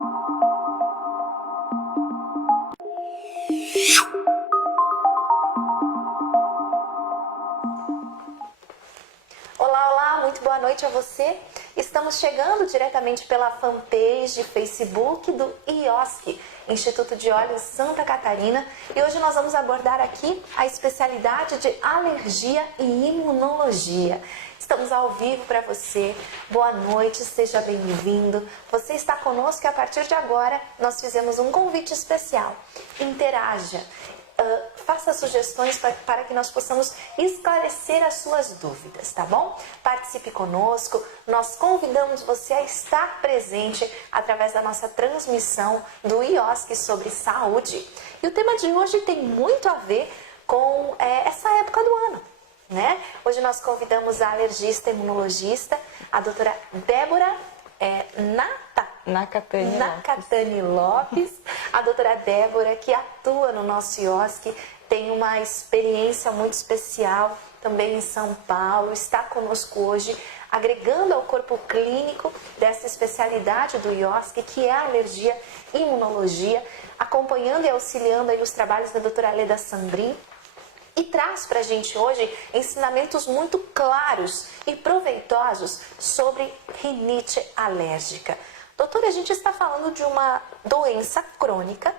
Olá, olá, muito boa noite a você. Estamos chegando diretamente pela fanpage Facebook do IOSC, Instituto de Olhos Santa Catarina, e hoje nós vamos abordar aqui a especialidade de alergia e imunologia. Estamos ao vivo para você. Boa noite, seja bem-vindo. Você está conosco e a partir de agora nós fizemos um convite especial. Interaja. Faça sugestões para que nós possamos esclarecer as suas dúvidas, tá bom? Participe conosco, nós convidamos você a estar presente através da nossa transmissão do IOSC sobre saúde. E o tema de hoje tem muito a ver com essa época do ano, né? Hoje nós convidamos a alergista e imunologista, a doutora Débora Nakatani Lopes, a doutora Débora, que atua no nosso IOSC, tem uma experiência muito especial também em São Paulo, está conosco hoje, agregando ao corpo clínico dessa especialidade do IOSC, que é a alergia e imunologia, acompanhando e auxiliando aí os trabalhos da doutora Leda Sandrin, e traz para a gente hoje ensinamentos muito claros e proveitosos sobre rinite alérgica. Doutora, a gente está falando de uma doença crônica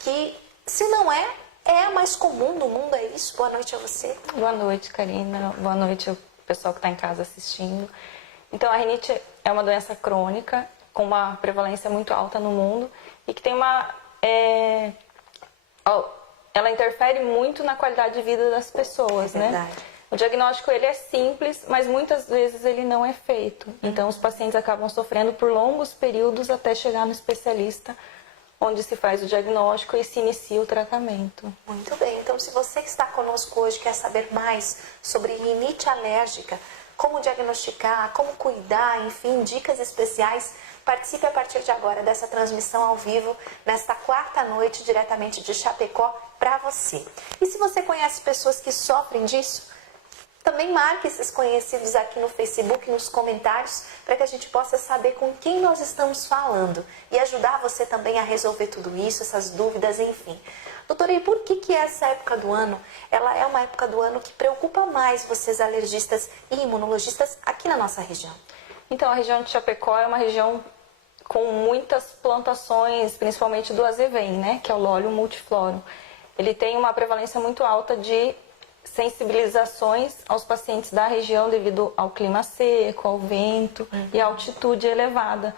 que, se não é a mais comum no mundo, é isso? Boa noite a você. Boa noite, Karina. Boa noite ao pessoal que está em casa assistindo. Então, a rinite é uma doença crônica com uma prevalência muito alta no mundo e que tem ela interfere muito na qualidade de vida das pessoas, né? O diagnóstico ele é simples, mas muitas vezes ele não é feito. Então, os pacientes acabam sofrendo por longos períodos até chegar no especialista, onde se faz o diagnóstico e se inicia o tratamento. Muito bem. Então, se você que está conosco hoje quer saber mais sobre rinite alérgica, como diagnosticar, como cuidar, enfim, dicas especiais, participe a partir de agora dessa transmissão ao vivo, nesta quarta noite, diretamente de Chapecó, para você. E se você conhece pessoas que sofrem disso, também marque esses conhecidos aqui no Facebook, nos comentários, para que a gente possa saber com quem nós estamos falando e ajudar você também a resolver tudo isso, essas dúvidas, enfim. Doutora, e por que essa época do ano, ela é uma época do ano que preocupa mais vocês alergistas e imunologistas aqui na nossa região? Então, a região de Chapecó é uma região com muitas plantações, principalmente do azevém, né, que é o Lolium multiflorum. Ele tem uma prevalência muito alta de sensibilizações aos pacientes da região devido ao clima seco, ao vento e à altitude elevada.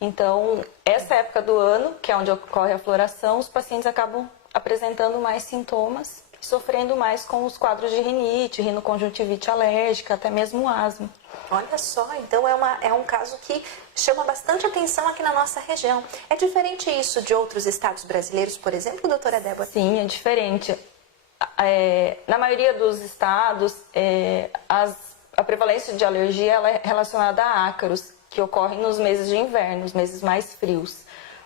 Então, essa época do ano, que é onde ocorre a floração, os pacientes acabam apresentando mais sintomas, sofrendo mais com os quadros de rinite, rinoconjuntivite alérgica, até mesmo asma. Olha só, então é um caso que chama bastante atenção aqui na nossa região. É diferente isso de outros estados brasileiros, por exemplo, doutora Débora? Sim, é diferente. Na maioria dos estados, a prevalência de alergia ela é relacionada a ácaros, que ocorrem nos meses de inverno, os meses mais frios.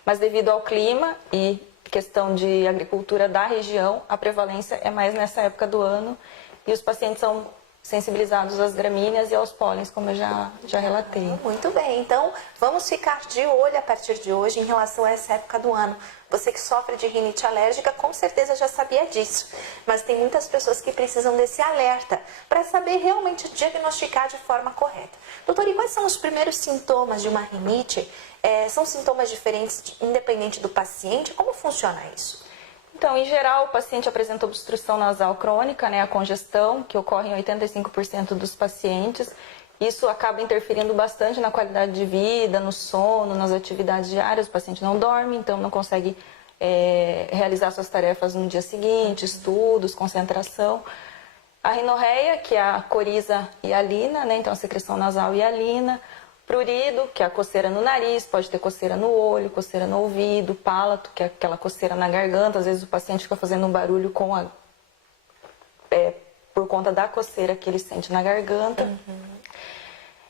Mas devido ao clima e questão de agricultura da região, a prevalência é mais nessa época do ano e os pacientes são sensibilizados às gramíneas e aos pólens, como eu já relatei. Muito bem, então vamos ficar de olho a partir de hoje em relação a essa época do ano. Você que sofre de rinite alérgica com certeza já sabia disso, mas tem muitas pessoas que precisam desse alerta para saber realmente diagnosticar de forma correta. Doutora, e quais são os primeiros sintomas de uma rinite? São sintomas diferentes independente do paciente? Como funciona isso? Então, em geral, o paciente apresenta obstrução nasal crônica, né, a congestão, que ocorre em 85% dos pacientes. Isso acaba interferindo bastante na qualidade de vida, no sono, nas atividades diárias. O paciente não dorme, então não consegue realizar suas tarefas no dia seguinte, estudos, concentração. A rinorreia, que é a coriza hialina, né, então a secreção nasal hialina. Prurido, que é a coceira no nariz, pode ter coceira no olho, coceira no ouvido, palato, que é aquela coceira na garganta. Às vezes o paciente fica fazendo um barulho por conta da coceira que ele sente na garganta.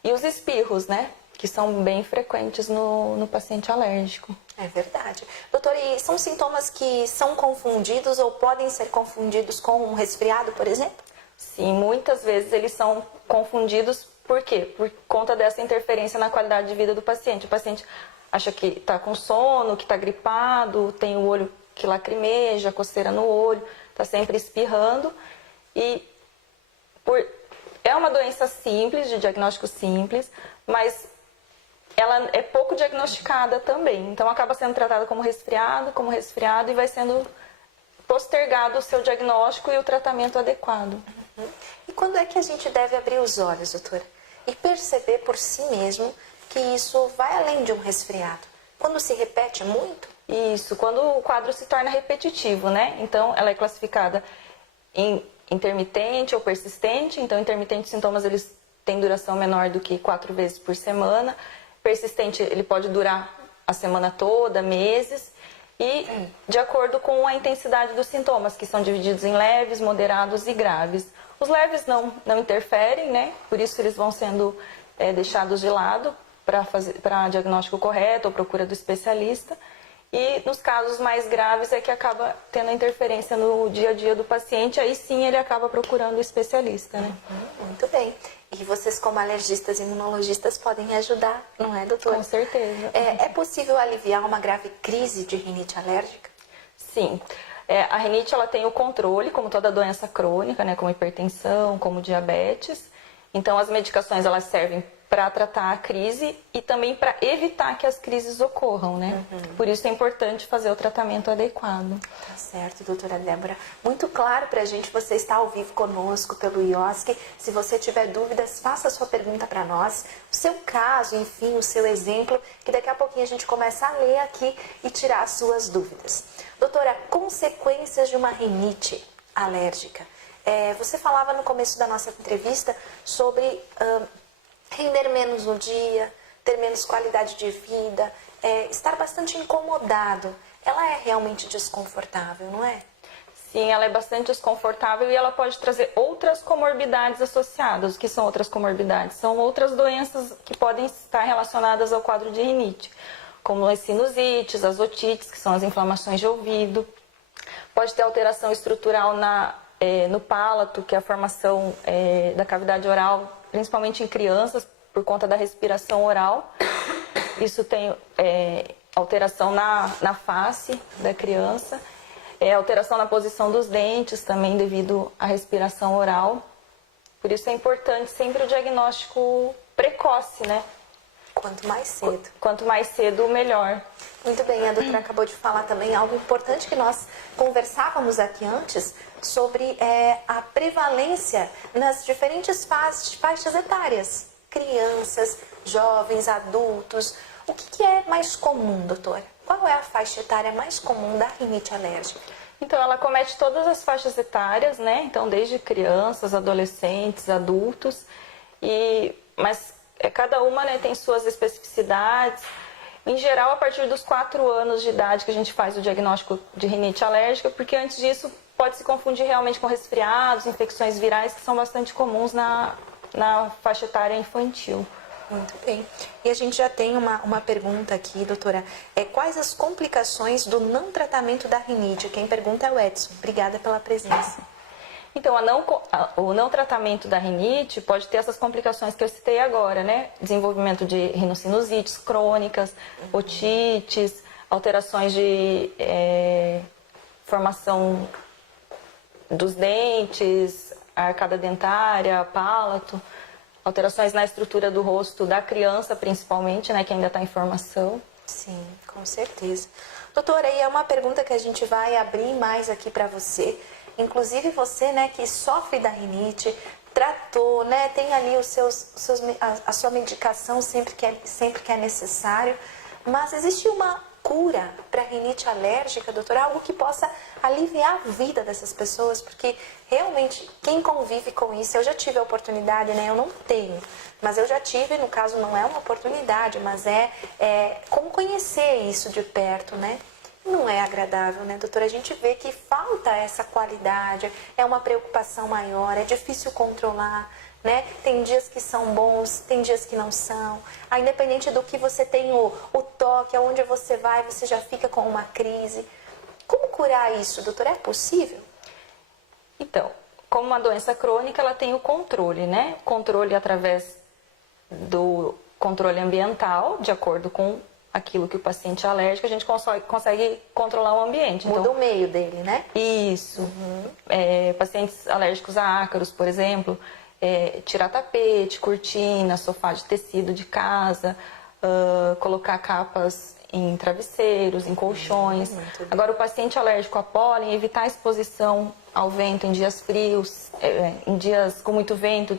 E os espirros, né? Que são bem frequentes no paciente alérgico. É verdade. Doutora, e são sintomas que são confundidos ou podem ser confundidos com um resfriado, por exemplo? Sim, muitas vezes eles são confundidos. Por quê? Por conta dessa interferência na qualidade de vida do paciente. O paciente acha que está com sono, que está gripado, tem o olho que lacrimeja, coceira no olho, está sempre espirrando. E é uma doença simples, de diagnóstico simples, mas ela é pouco diagnosticada também. Então acaba sendo tratada como resfriado e vai sendo postergado o seu diagnóstico e o tratamento adequado. E quando é que a gente deve abrir os olhos, doutora, e perceber por si mesmo que isso vai além de um resfriado? Quando se repete muito? Isso, quando o quadro se torna repetitivo, né? Então, ela é classificada em intermitente ou persistente. Então, intermitente sintomas, eles têm duração menor do que 4 vezes por semana. Persistente, ele pode durar a semana toda, meses. E de acordo com a intensidade dos sintomas, que são divididos em leves, moderados e graves. Os leves não interferem, né? Por isso eles vão sendo deixados de lado para diagnóstico correto ou procura do especialista. E nos casos mais graves é que acaba tendo interferência no dia a dia do paciente, aí sim ele acaba procurando o especialista, né? Muito bem. E vocês, como alergistas e imunologistas, podem ajudar, não é, doutora? Com certeza. É possível aliviar uma grave crise de rinite alérgica? Sim. A rinite, ela tem o controle, como toda doença crônica, né? Como hipertensão, como diabetes. Então, as medicações, elas servem para tratar a crise e também para evitar que as crises ocorram, né? Por isso é importante fazer o tratamento adequado. Tá certo, doutora Débora. Muito claro pra gente, você está ao vivo conosco pelo IOSC. Se você tiver dúvidas, faça a sua pergunta para nós, o seu caso, enfim, o seu exemplo, que daqui a pouquinho a gente começa a ler aqui e tirar as suas dúvidas. Doutora, consequências de uma rinite alérgica. Você falava no começo da nossa entrevista sobre render menos no dia, ter menos qualidade de vida, estar bastante incomodado. Ela é realmente desconfortável, não é? Sim, ela é bastante desconfortável e ela pode trazer outras comorbidades associadas. O que são outras comorbidades? São outras doenças que podem estar relacionadas ao quadro de rinite, como as sinusites, as otites, que são as inflamações de ouvido. Pode ter alteração estrutural no palato, que é a formação da cavidade oral, principalmente em crianças, por conta da respiração oral. Isso tem alteração na face da criança, alteração na posição dos dentes também devido à respiração oral. Por isso é importante sempre o diagnóstico precoce, né? Quanto mais cedo. Quanto mais cedo, melhor. Muito bem, a doutora acabou de falar também algo importante que nós conversávamos aqui antes sobre a prevalência nas diferentes faixas etárias. Crianças, jovens, adultos. O que é mais comum, doutora? Qual é a faixa etária mais comum da rinite alérgica? Então, ela comete todas as faixas etárias, né? Então, desde crianças, adolescentes, adultos. Mas cada uma, né, tem suas especificidades. Em geral, a partir dos 4 anos de idade que a gente faz o diagnóstico de rinite alérgica, porque antes disso pode se confundir realmente com resfriados, infecções virais, que são bastante comuns na faixa etária infantil. Muito bem. E a gente já tem uma pergunta aqui, doutora. Quais as complicações do não tratamento da rinite? Quem pergunta é o Edson. Obrigada pela presença. Então, o não tratamento da rinite pode ter essas complicações que eu citei agora, né? Desenvolvimento de rinossinusites crônicas, otites, alterações de formação dos dentes, arcada dentária, palato, alterações na estrutura do rosto da criança, principalmente, né? Que ainda está em formação. Sim, com certeza. Doutora, e é uma pergunta que a gente vai abrir mais aqui para você. Inclusive você, né, que sofre da rinite, tratou, né, tem ali a sua medicação sempre que é necessário, mas existe uma cura para rinite alérgica, doutora? Algo que possa aliviar a vida dessas pessoas, porque realmente quem convive com isso, eu já tive a oportunidade, né, eu não tenho, mas eu já tive, no caso não é uma oportunidade, mas como conhecer isso de perto, né? Não é agradável, né, doutora? A gente vê que falta essa qualidade, é uma preocupação maior, é difícil controlar, né? Tem dias que são bons, tem dias que não são. Aí, independente do que você tem o toque, aonde você vai, você já fica com uma crise. Como curar isso, doutora? É possível? Então, como uma doença crônica, ela tem o controle, né? Controle através do controle ambiental, de acordo com aquilo que o paciente é alérgico, a gente consegue controlar o ambiente. Muda Então, o meio dele, né? isso. Pacientes alérgicos a ácaros, por exemplo, tirar tapete, cortina, sofá de tecido de casa, colocar capas em travesseiros, em colchões. Agora, o paciente alérgico a pólen, evitar a exposição ao vento em dias frios, em dias com muito vento,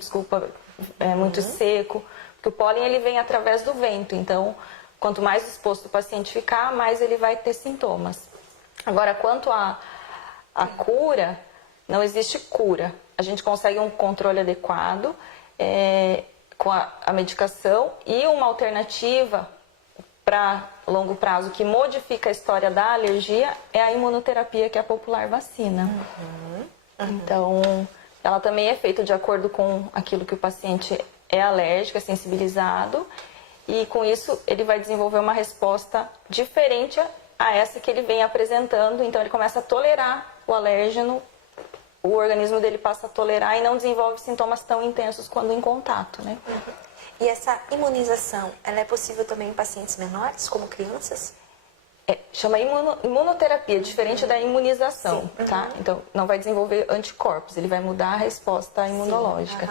muito seco, porque o pólen ele vem através do vento, então quanto mais exposto o paciente ficar, mais ele vai ter sintomas. Agora, quanto à cura, não existe cura. A gente consegue um controle adequado com a medicação e uma alternativa para longo prazo que modifica a história da alergia é a imunoterapia, que é a popular vacina. Então, ela também é feita de acordo com aquilo que o paciente é alérgico, é sensibilizado, e com isso ele vai desenvolver uma resposta diferente a essa que ele vem apresentando. Então, ele começa a tolerar o alérgeno, o organismo dele passa a tolerar e não desenvolve sintomas tão intensos quando em contato, né? E essa imunização, ela é possível também em pacientes menores, como crianças? Chama imunoterapia, diferente da imunização, tá? Então, não vai desenvolver anticorpos, ele vai mudar a resposta imunológica.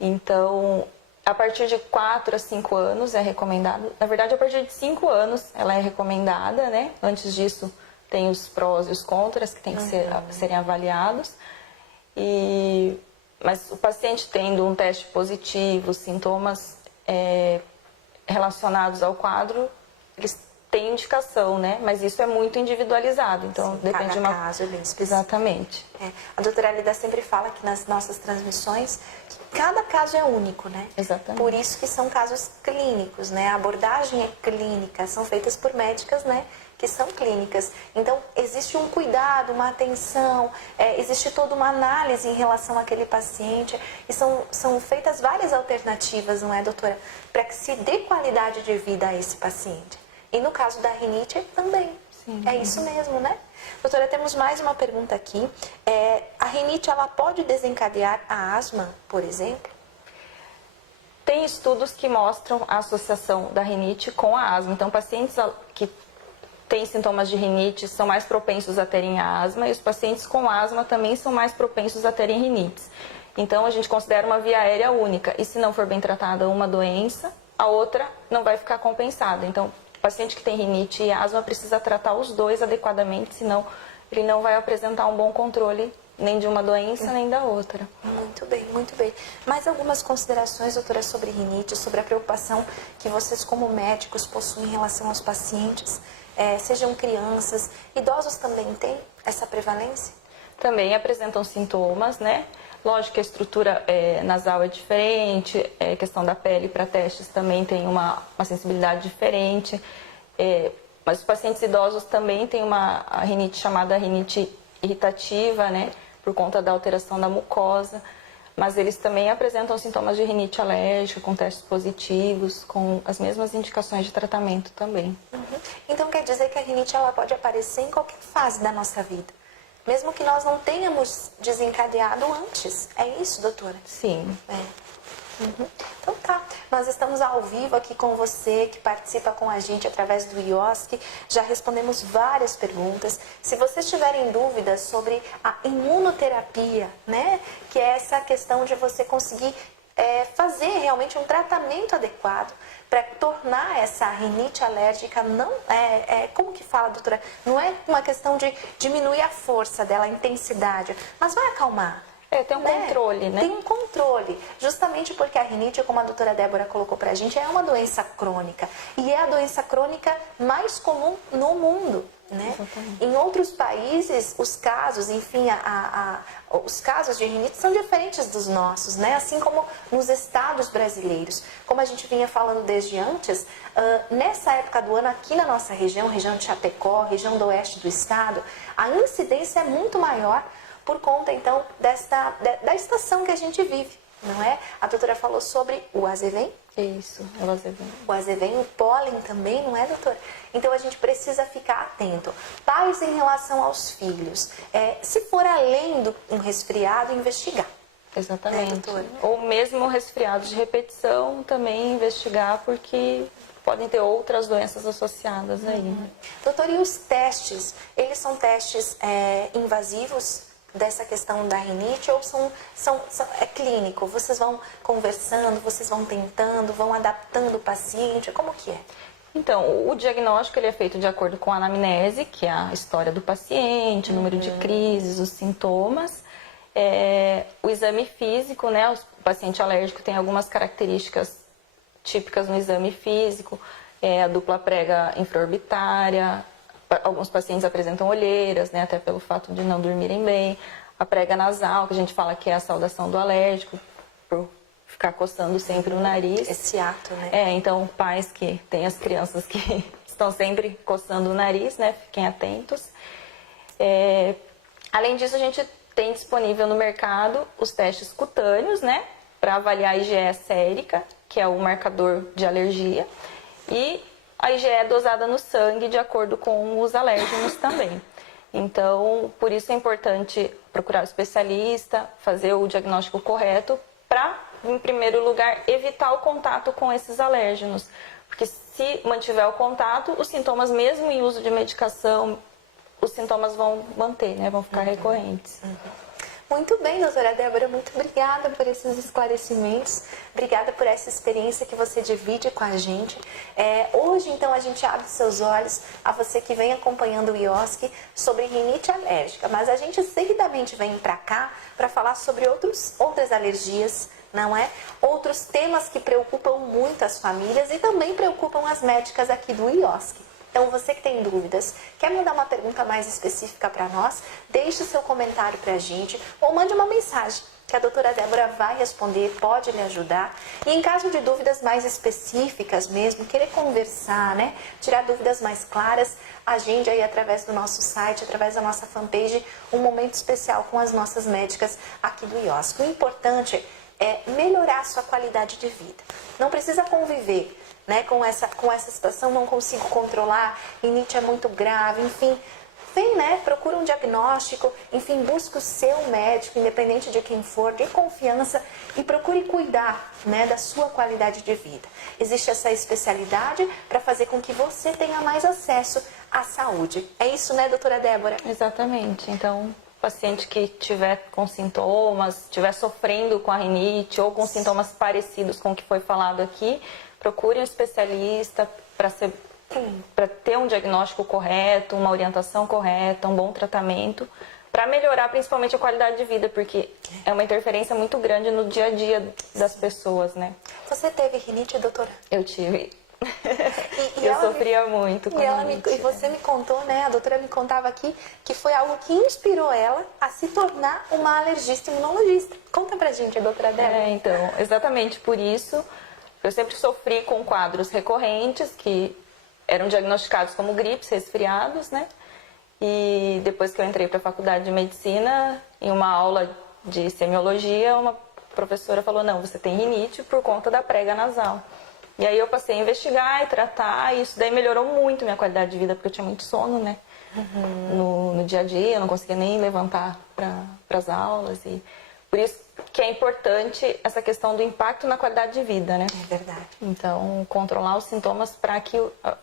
Então, a partir de 4 a 5 anos é recomendado. Na verdade, a partir de 5 anos ela é recomendada, né? Antes disso, tem os prós e os contras que tem que serem avaliados. Mas o paciente tendo um teste positivo, sintomas relacionados ao quadro, eles têm indicação, né? Mas isso é muito individualizado, então depende de uma... caso é bem específico. Exatamente. A doutora Alida sempre fala aqui nas nossas transmissões que cada caso é único, né? Exatamente. Por isso que são casos clínicos, né? A abordagem é clínica, são feitas por médicas, né? Que são clínicas. Então, existe um cuidado, uma atenção, existe toda uma análise em relação àquele paciente e são feitas várias alternativas, não é, doutora? Para que se dê qualidade de vida a esse paciente. E no caso da rinite também. Sim. É isso mesmo, né? Doutora, temos mais uma pergunta aqui. A rinite, ela pode desencadear a asma, por exemplo? Tem estudos que mostram a associação da rinite com a asma. Então, pacientes que têm sintomas de rinite são mais propensos a terem asma e os pacientes com asma também são mais propensos a terem rinites. Então, a gente considera uma via aérea única. E se não for bem tratada uma doença, a outra não vai ficar compensada. Então, o paciente que tem rinite e asma precisa tratar os dois adequadamente, senão ele não vai apresentar um bom controle nem de uma doença, nem da outra. Muito bem, muito bem. Mais algumas considerações, doutora, sobre rinite, sobre a preocupação que vocês como médicos possuem em relação aos pacientes, sejam crianças, idosos também têm essa prevalência? Também apresentam sintomas, né? Lógico que a estrutura nasal é diferente, a questão da pele para testes também tem uma sensibilidade diferente, mas os pacientes idosos também têm a rinite chamada rinite irritativa, né? Por conta da alteração da mucosa, mas eles também apresentam sintomas de rinite alérgica, com testes positivos, com as mesmas indicações de tratamento também. Então quer dizer que a rinite ela pode aparecer em qualquer fase da nossa vida, mesmo que nós não tenhamos desencadeado antes. É isso, doutora? Sim. Então tá, nós estamos ao vivo aqui com você que participa com a gente através do IOSC, já respondemos várias perguntas. Se vocês tiverem dúvidas sobre a imunoterapia, né, que é essa questão de você conseguir fazer realmente um tratamento adequado para tornar essa rinite alérgica, não como que fala, doutora? Não é uma questão de diminuir a força dela, a intensidade, mas vai acalmar. Tem um controle, né? Tem um controle, justamente porque a rinite, como a doutora Débora colocou pra gente, é uma doença crônica. E é a doença crônica mais comum no mundo, né? Em outros países, os casos, enfim, os casos de rinite são diferentes dos nossos, né? Assim como nos estados brasileiros. Como a gente vinha falando desde antes, nessa época do ano, aqui na nossa região de Chapecó, região do oeste do estado, a incidência é muito maior por conta, então, da estação que a gente vive, não é? A doutora falou sobre o azevém. Isso, é o azevém. O azevém, o pólen também, não é, doutora? Então, a gente precisa ficar atento. Pais em relação aos filhos. Se for além do um resfriado, investigar. Exatamente. Né, doutora? Ou mesmo resfriados de repetição, também investigar, porque podem ter outras doenças associadas aí. Né? Doutor, e os testes? Eles são testes invasivos dessa questão da rinite ou é clínico? Vocês vão conversando, vocês vão tentando, vão adaptando o paciente? Como que é? Então, o diagnóstico ele é feito de acordo com a anamnese, que é a história do paciente, o número de crises, os sintomas. O exame físico, né? O paciente alérgico tem algumas características típicas no exame físico, a dupla prega infraorbitária, alguns pacientes apresentam olheiras, né? Até pelo fato de não dormirem bem. A prega nasal, que a gente fala que é a saudação do alérgico, por ficar coçando sempre o nariz. Esse ato, né? Então pais que têm as crianças que estão sempre coçando o nariz, né? Fiquem atentos. Além disso, a gente tem disponível no mercado os testes cutâneos, né? Para avaliar a IgE sérica, que é o marcador de alergia. E a IgE é dosada no sangue de acordo com os alérgenos também. Então, por isso é importante procurar o especialista, fazer o diagnóstico correto para, em primeiro lugar, evitar o contato com esses alérgenos. Porque se mantiver o contato, os sintomas, mesmo em uso de medicação, os sintomas vão manter, né? Vão ficar recorrentes. Muito bem, doutora Débora, muito obrigada por esses esclarecimentos, obrigada por essa experiência que você divide com a gente. Hoje, então, a gente abre seus olhos a você que vem acompanhando o IOSC sobre rinite alérgica, mas a gente seguidamente vem para cá para falar sobre outras alergias, não é? Outros temas que preocupam muito as famílias e também preocupam as médicas aqui do IOSC. Então, você que tem dúvidas, quer mandar uma pergunta mais específica para nós, deixe o seu comentário para a gente ou mande uma mensagem que a doutora Débora vai responder, pode lhe ajudar. E em caso de dúvidas mais específicas mesmo, querer conversar, né? Tirar dúvidas mais claras, agende aí através do nosso site, através da nossa fanpage, um momento especial com as nossas médicas aqui do IOSC. O importante é melhorar a sua qualidade de vida. Não precisa conviver, né, com essa situação, não consigo controlar, rinite é muito grave, enfim, vem, né, procura um diagnóstico, enfim, busque o seu médico, independente de quem for, de confiança, e procure cuidar, né, da sua qualidade de vida. Existe essa especialidade para fazer com que você tenha mais acesso à saúde. É isso, né, doutora Débora? Exatamente. Então, paciente que tiver com sintomas, estiver sofrendo com a rinite ou com sintomas parecidos com o que foi falado aqui, procure um especialista para ter um diagnóstico correto, uma orientação correta, um bom tratamento, para melhorar principalmente a qualidade de vida, porque é uma interferência muito grande no dia a dia das pessoas, né? Você teve rinite, doutora? Eu tive. Eu sofria muito com rinite. E você me contou, né? A doutora me contava aqui que foi algo que inspirou ela a se tornar uma alergista imunologista. Conta pra gente, doutora Débora. Então, exatamente por isso. Eu sempre sofri com quadros recorrentes que eram diagnosticados como gripes, resfriados, né? E depois que eu entrei para a faculdade de medicina, em uma aula de semiologia, uma professora falou: não, você tem rinite por conta da prega nasal. E aí eu passei a investigar e tratar, e isso daí melhorou muito minha qualidade de vida, porque eu tinha muito sono, né? No dia a dia, eu não conseguia nem levantar para as aulas. E por isso que é importante essa questão do impacto na qualidade de vida, né? É verdade. Então, controlar os sintomas para que a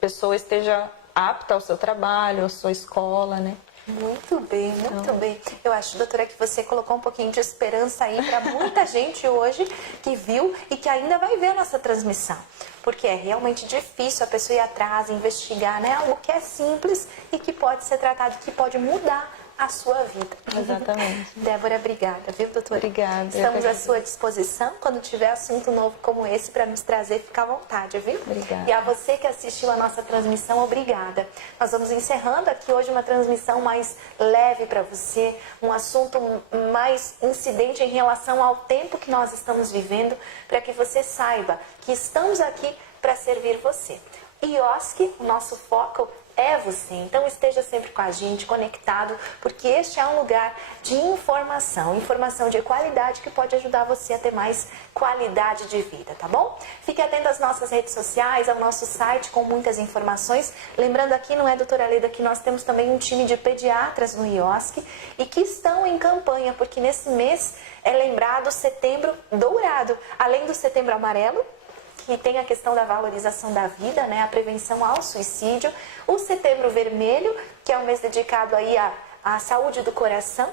pessoa esteja apta ao seu trabalho, à sua escola, né? Muito bem, muito bem. Eu acho, doutora, que você colocou um pouquinho de esperança aí para muita gente hoje que viu e que ainda vai ver a nossa transmissão. Porque é realmente difícil a pessoa ir atrás, investigar, né? Algo que é simples e que pode ser tratado, que pode mudar a sua vida. Exatamente. Débora, obrigada, viu, doutora? Obrigada. Estamos à sua disposição quando tiver assunto novo como esse para nos trazer, fica à vontade, viu? Obrigada. E a você que assistiu a nossa transmissão, obrigada. Nós vamos encerrando aqui hoje uma transmissão mais leve para você, um assunto mais incidente em relação ao tempo que nós estamos vivendo, para que você saiba que estamos aqui para servir você. IOSC, o nosso foco é você, então esteja sempre com a gente, conectado, porque este é um lugar de informação de qualidade que pode ajudar você a ter mais qualidade de vida, tá bom? Fique atento às nossas redes sociais, ao nosso site com muitas informações. Lembrando aqui, não é, doutora Leda, que nós temos também um time de pediatras no IOSC e que estão em campanha, porque nesse mês é lembrado Setembro Dourado, além do Setembro Amarelo, que tem a questão da valorização da vida, né? A prevenção ao suicídio. O Setembro Vermelho, que é um mês dedicado aí à saúde do coração,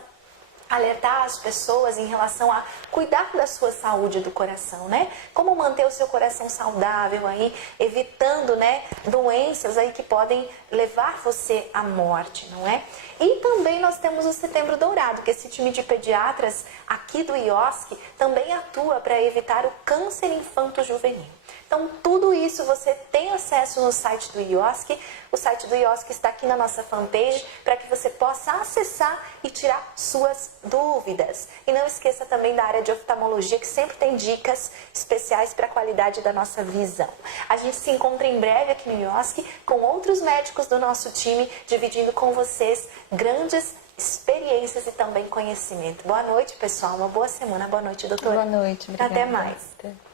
alertar as pessoas em relação a cuidar da sua saúde do coração, né? Como manter o seu coração saudável aí, evitando, né, doenças aí que podem levar você à morte, não é? E também nós temos o Setembro Dourado, que esse time de pediatras aqui do IOSC também atua para evitar o câncer infanto-juvenil. Então, tudo isso você tem acesso no site do IOSC. O site do IOSC está aqui na nossa fanpage para que você possa acessar e tirar suas dúvidas. E não esqueça também da área de oftalmologia, que sempre tem dicas especiais para a qualidade da nossa visão. A gente se encontra em breve aqui no IOSC com outros médicos do nosso time, dividindo com vocês grandes experiências e também conhecimento. Boa noite, pessoal. Uma boa semana. Boa noite, doutora. Boa noite. Obrigada. Até mais. Até.